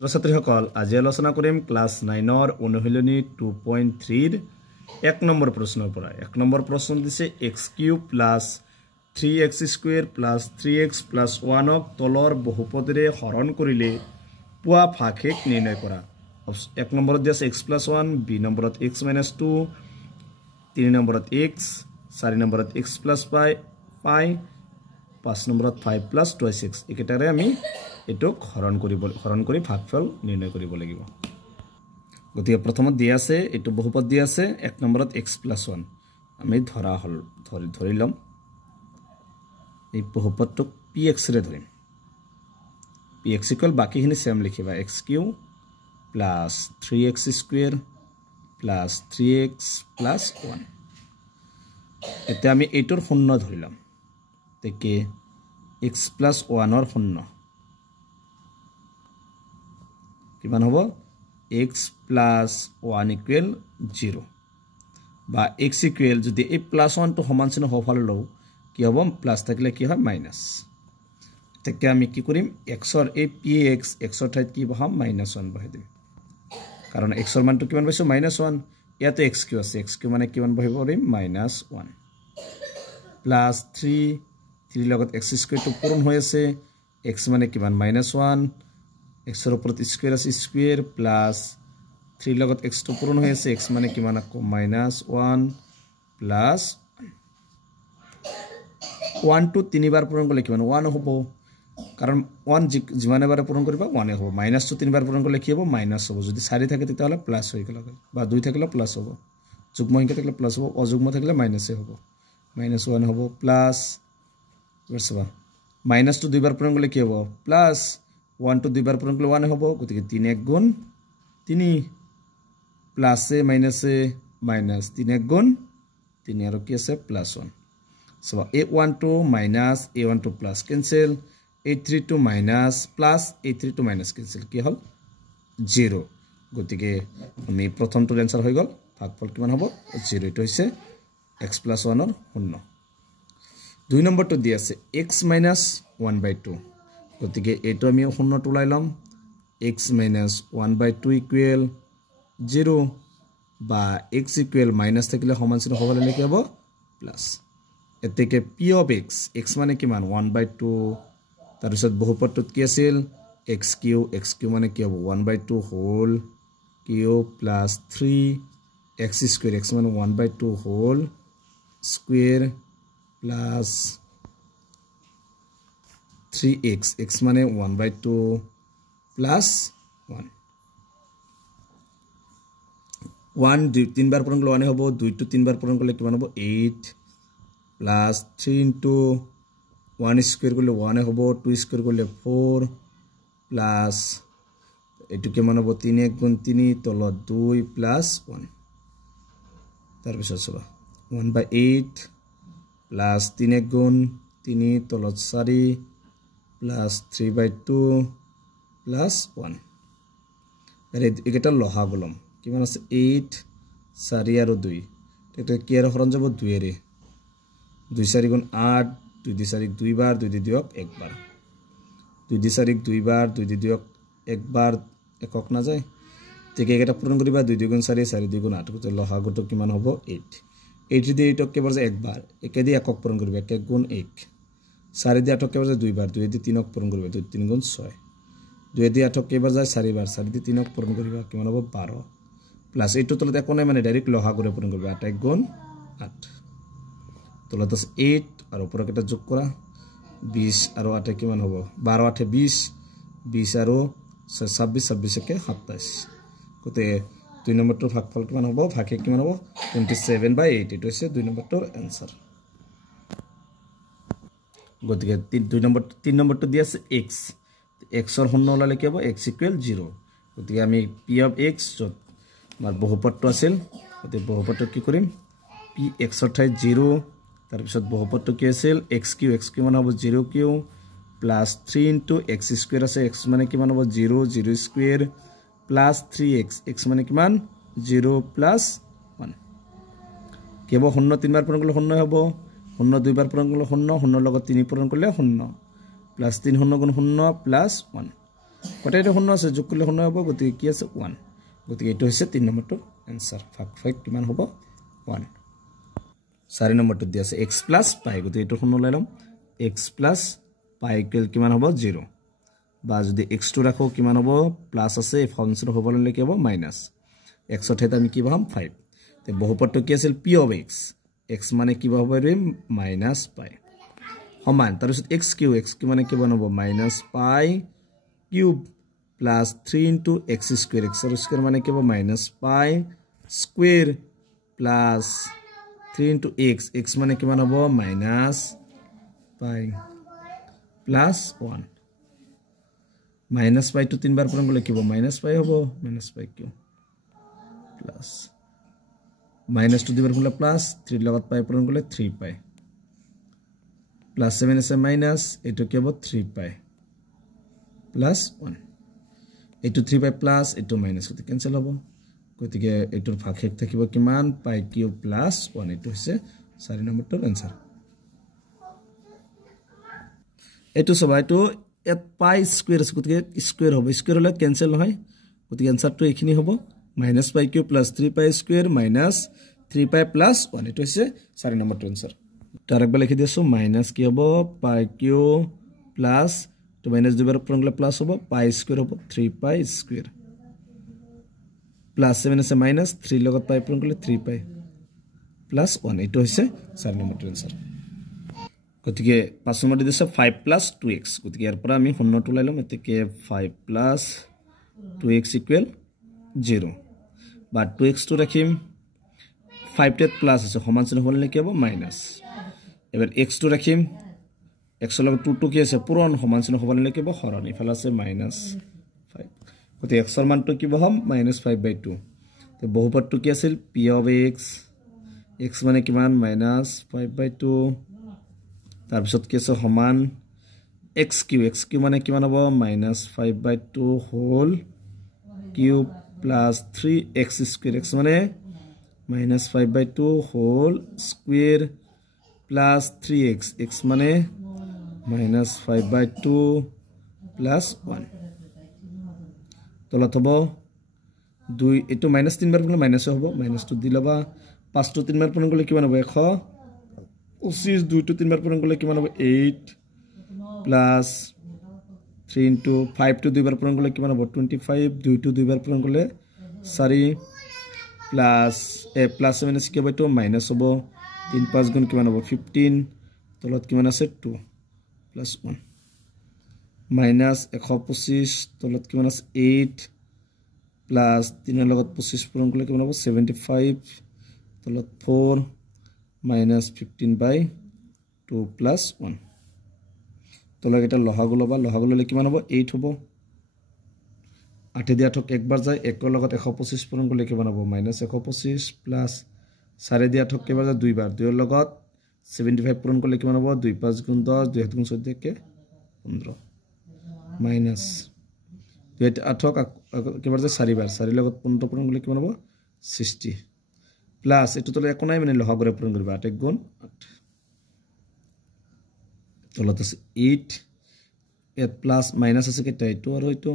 ছাত্ৰীসকল আজি আলোচনা কৰিম ক্লাছ 9ৰ অনুশীলনী 2.3 ৰ 1 নম্বৰ প্ৰশ্নৰ পৰা 1 নম্বৰ প্ৰশ্ন দিছে x³ + 3x² + 3x + 1 ক তলৰ বহুপদৰে হৰণ কৰিলে পোৱা ভাগশেষ নিৰ্ণয় কৰা 1 নম্বৰত দিছে x + 1 2 নম্বৰত x - 2 3 নম্বৰত x 4 নম্বৰত x + 5 5 নম্বৰত 5 + 26 একেটাৰে আমি এটো হৰণ কৰি ভাগফল নিৰ্ণয় কৰিব লাগিব গতিকে প্ৰথমত দিয়া আছে এটো বহুপদ দিয়া আছে 1 নম্বৰত x + 1 আমি ধৰি লম এই বহুপদটোক px ৰে ধৰিম px = বাকিখিনি সেম লিখিবা x³ + 3x² + 3x + 1 এতিয়া আমি এটোৰ শূন্য ধৰিলাম তেকে x + 1 ৰ শূন্য কিমান হ'ব x + 1 = 0 বা x = যদি এই +1 টো সমান চিহ্ন হফালে লও কি হ'ব প্লাস থাকিলে কি হয় মাইনাস তেকে আমি কি কৰিম x ৰ এই px x ৰ ঠাইত কি বহাম -1 বহাই দিম কাৰণ x ৰ মানটো কিমান পাইছো -1 ইয়াতে x³ আছে x³ মানে কিমান বহাব পাৰিম -1 প্লাস 3 লগত x² টো পূৰণ হৈ আছে x মানে কিমান -1 x ৰ ওপৰত স্কয়াৰ আছে স্কয়াৰ প্লাস 3 লগত x টো পূৰণ হৈ আছে x মানে কিমান আকৌ -1 প্লাস 1 টো 3 বাৰ পূৰণ কৰিলে কিমান 1 হ'ব কাৰণ 1 যিমানে বাৰ পূৰণ কৰিবা 1 হ'ব মাইনাস টো 3 বাৰ পূৰণ কৰিলে কি হ'ব মাইনাস হ'ব যদি 4 থাকে তেতিয়াহলে প্লাস হৈ গ'ল বা 2 থাকিলে প্লাস হ'ব যুগ্ম সংখ্যা থাকিলে প্লাস হ'ব অযুগ্ম থাকিলে মাইনাসে হ'ব -1 হ'ব প্লাস বুঝছবা মাইনাস টো 2 বাৰ পূৰণ কৰিলে কি হ'ব প্লাস 1 টো 2 বাৰ পূৰণ কৰিলে 1 হ'ব গতিকে 3 * 1 = 3 প্লাসে মাইনাসে মাইনাস 3 * 1 = 3 আৰু কি আছে +1 so a1 to minus a1 to plus cancel a3 to minus plus a3 to minus cancel কি হল 0 গতিকে আমি প্ৰথমটো आंसर হৈ গল ভাগফল কিমান হ'ব 0 এটা হৈছে x + 1 ৰ শূন্য 2 নম্বৰটো দি আছে x - 1/2 গতিকে এটো আমি শূন্যটো লাই লম x - 1/2 = 0 বা x = মাইনাস থাকিলে সমান চিহ্ন হবলৈ কি হ'ব প্লাস এতেকে p of x x মানে কিমান 1/2 তাৰ পিছত বহুপদটোত কি আছিল x³ মানে কি হ'ব 1/2 whole cube plus 3 x² x মানে 1/2 whole square plus 3x x মানে 1/2 প্লাস 1 1 2 3 বাৰ পূৰণ কৰিলে 1 হ'ব 2 টো 3 বাৰ পূৰণ কৰিলে কিমান হ'ব 8 plus 3 into 1 square করলে 1 হবো 2 square করলে 4 plus এটু কিমান হবো 3 * 1 = 3 তলত 2 plus 1 তাৰ পিছত সবা 1/8 plus 3 * 1 = 3 তলত 4 plus 3/2 plus 1 আরে এটা লহা গলম কিমান আছে 8 4 আৰু 2 এটা কি আৰু হৰণ যাব 2 এৰে 2 * 4 = 8 2 * 4 2 বাৰ 2 * 2 1 বাৰ 2 * 4 2 বাৰ 2 * 2 1 বাৰ একক না যায় ঠিক এটা পূৰণ কৰিবা 2 * 2 = 4 4 * 2 = 8 গতে লহাগটো কিমান হ'ব 8 8 দি 8 ক কেবাৰ যায় 1 বাৰ একে দি একক পূৰণ কৰিবা 1 * 1 4 দি 8 ক কেবাৰ যায় 2 বাৰ 2 দি 3 ক পূৰণ কৰিবা 2 3 * 6 2 দি 8 ক কেবাৰ যায় 4 বাৰ 4 দি 3 ক পূৰণ কৰিবা কিমান হ'ব 12 প্লাস এইটো তলত একো নাই মানে ডাইৰেক্ট লহা কৰি পূৰণ কৰিবা 8 * 1 = 8 তলত 8 আৰু ওপৰত এটা যোগ কৰা 20 আৰু 8 কিমান হ'ব 12 8 20 20 আৰু 26 26 কে 27 কতে 2 নম্বৰটোৰ ভাগফল কিমান হ'ব ভাগশেষ কিমান হ'ব 27/8 এটো হৈছে 2 নম্বৰটোৰ आंसर গতিকে 3 নম্বৰটো দি আছে x x ৰ শূন্য ওলালে কি হ'ব x = 0 গতিকে আমি p of x যত আমাৰ বহুপদটো আছিল গতিকে বহুপদটো কি কৰিম p x ৰ ঠাইত 0 তাৰ পিছত বহুপদটো কি আছিল x³ মানে হ'ব 0³ প্লাস 3 into x² আছে x মানে কিমান হ'ব 0 0 স্কয়াৰ প্লাস 3x x মানে কিমান 0 প্লাস 1 কেব 0 3 বাৰ পূৰণ কৰিলে 0 হ'ব 0 2 বাৰ পূৰণ কৰিলে 0 0 লগত 3 পূৰণ কৰিলে 0 প্লাস 3 0 * 0 প্লাস 1 কটাইটো শূন্য আছে যোগ কৰিলে শূন্য হ'ব গতিকে কি আছে 1 গতিকে এইটো হৈছে 3 নম্বৰটো आंसर ভাগ 5 কিমান হ'ব 1 4 নম্বৰটো দি আছে x + পাই গতিকে এইটো শূন্য লৈ লম x + পাই ইকুৱেল কিমান হ'ব 0 বা যদি x2 ৰাখো কিমান হ'ব প্লাস আছে এই ফাংচন হ'বলৈ কি হ'ব মাইনাস x ৰ ঠাইত আমি কি পাম 5 তে বহুপদটো কি আছিল p of x x মানে কি হ'ব আৰু মাইনাস পাই সমান তাৰ পিছত x কি মানে কি বনাব মাইনাস পাই cube plus 3 into x square মানে কি হ'ব minus pi square plus 3 into x মানে কিমান হ'ব minus pi plus 1 minus pi to 3 বাৰ পূৰণ কৰিলে কি হ'ব minus pi হ'ব minus pi q plus minus to 2 বাৰ কৰিলে plus 3 লগত pi পূৰণ কৰিলে 3 pi plus 7 আছে minus এইটো কি হ'ব 3 pi plus 1 এইটো 3 pi plus এইটো minus গতি কেনসেল হ'ব গতিকে এইটোৰ ভাগশেষ থাকিব কিমান pi কিউব plus 1 এইটো হৈছে 4 নম্বৰটোৰ आंसर এইটো সবাইটো এত pi স্কয়াৰ আছে গতিকে স্কয়াৰ হ'ব স্কয়াৰ হলে কেনসেল হয় গতিকে आंसरটো এইখিনি হ'ব minus pi cube plus 3 pi square minus 3 pi plus 1 এইটো হৈছে 4 নম্বৰটোৰ आंसर ডাইৰেক্ট লিখি দিছো মাইনাস কি হ'ব pi কিউব plus तो माइनस 2 बार पূৰণ কৰিলে প্লাস হ'ব পাই স্কয়াৰ হ'ব 3 পাই স্কয়াৰ প্লাস 7 আছে মাইনাস 3 লগত পাই পূৰণ কৰিলে 3 পাই প্লাস 1 এইটো হৈছে 4 নম্বৰটোৰ आंसर গতিকে 5 নম্বৰ দিছে 5 plus 2x গতিকে ইয়াৰ পৰা আমি শূন্যটো লৈ লম এতেকে 5 plus 2x equal 0 বা 2x টো ৰাখিম 5 টেট প্লাস আছে সমান চিহ্ন হ'লে কি হ'ব মাইনাস এবাৰ x টো ৰাখিম x লগ 2 কি আছে পুৰণ সমান চিহ্ন হ'ব লাগে কি হৰণ ইফালে আছে -5 গতি x ৰ মানটো কি হ'ব -5/2 তে বহুপদটো কি আছিল p of x মানে কিমান -5/2 তাৰ পিছত কি আছে সমান xq মানে কিমান হ'ব -5/2 whole cube plus 3x² x মানে -5/2 whole square plus 3x x মানে -5/2 plus 1 তলত হ'ব 2 এটো -3 বাৰ পূৰণ মাইনাস হ'ব -2 দি লবা 5 to 3 বাৰ পূৰণ কৰিলে কিমান হ'ব 125 2 to 3 বাৰ পূৰণ কৰিলে কিমান হ'ব 8 plus 3 into 5 to 2 বাৰ পূৰণ কৰিলে কিমান হ'ব 25 2 to 2 বাৰ পূৰণ কৰিলে 4 plus plus 7 আছে কি হ'ব এটো মাইনাস হ'ব 3 5 গুণ কিমান হ'ব 15 তলত কিমান আছে 2 plus 1 minus 125 তলত কিমান আছে 8 plus 3 লগত 25 পূৰণ কৰিলে কিমান হ'ব 75 তলত 4 minus 15/2 plus 1 তলত এটা লহাগু লবা লহাগু ললে কিমান হ'ব 8 হ'ব 8 দিয়া ঠক একবাৰ যায় 1 ৰ লগত 125 পূৰণ কৰিলে কিমান হ'ব -125 plus 4 দিয়া ঠক কেবাৰ যায় 2 বাৰ 2 ৰ লগত 75 পূৰণ কৰিলে কিমান হ'ব 2 5 গুণ 10 2 গুণ 14 কে 15 মাইনাস 2 8 কেবাৰ যে 4 বাৰ 4 লগত 15 পূৰণ কৰিলে কিমান হ'ব 60 প্লাস এটো তলে একো নাই মানে লহাগৰে পূৰণ কৰিবা 8 গুণ 8 তলত আছে 8 এত প্লাস মাইনাস আছে কেটা এটো আৰু এটো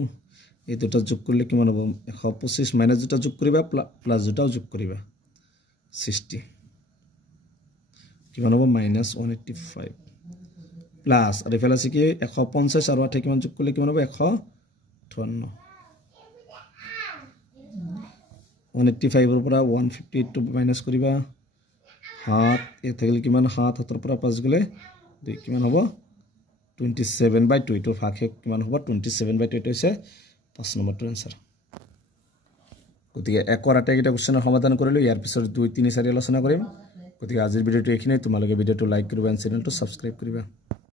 এই দুটা যোগ কৰিলে কিমান হ'ব 125 মাইনাস দুটা যোগ কৰিবা প্লাস দুটাও যোগ কৰিবা 60 কিমান হ'ব -185 প্লাস আৰু এফালে আছে কি 150 আৰু 8 কিমান যোগ কৰিলে কিমান হ'ব 158 185 ৰ পৰা 158 মাইনাস কৰিবা 7 এ থাকিল কিমান 7 7 ৰ পৰা 5 গলে 2 কিমান হ'ব 27/2 এটো ভাগশেষ কিমান হ'ব 27/2 এটো হৈছে 5 নম্বৰটোৰ आंसर গতিকে একৰ আটাইকেইটা কোৱেশ্চনৰ সমাধান কৰিলো ইয়াৰ পিছত 2 3 4 আলোচনা কৰিম গতিকে আজিৰ ভিডিওটো এইখিনি তোমালোকে ভিডিওটো লাইক কৰিবা আৰু চেনেলটো সাবস্ক্ৰাইব কৰিবা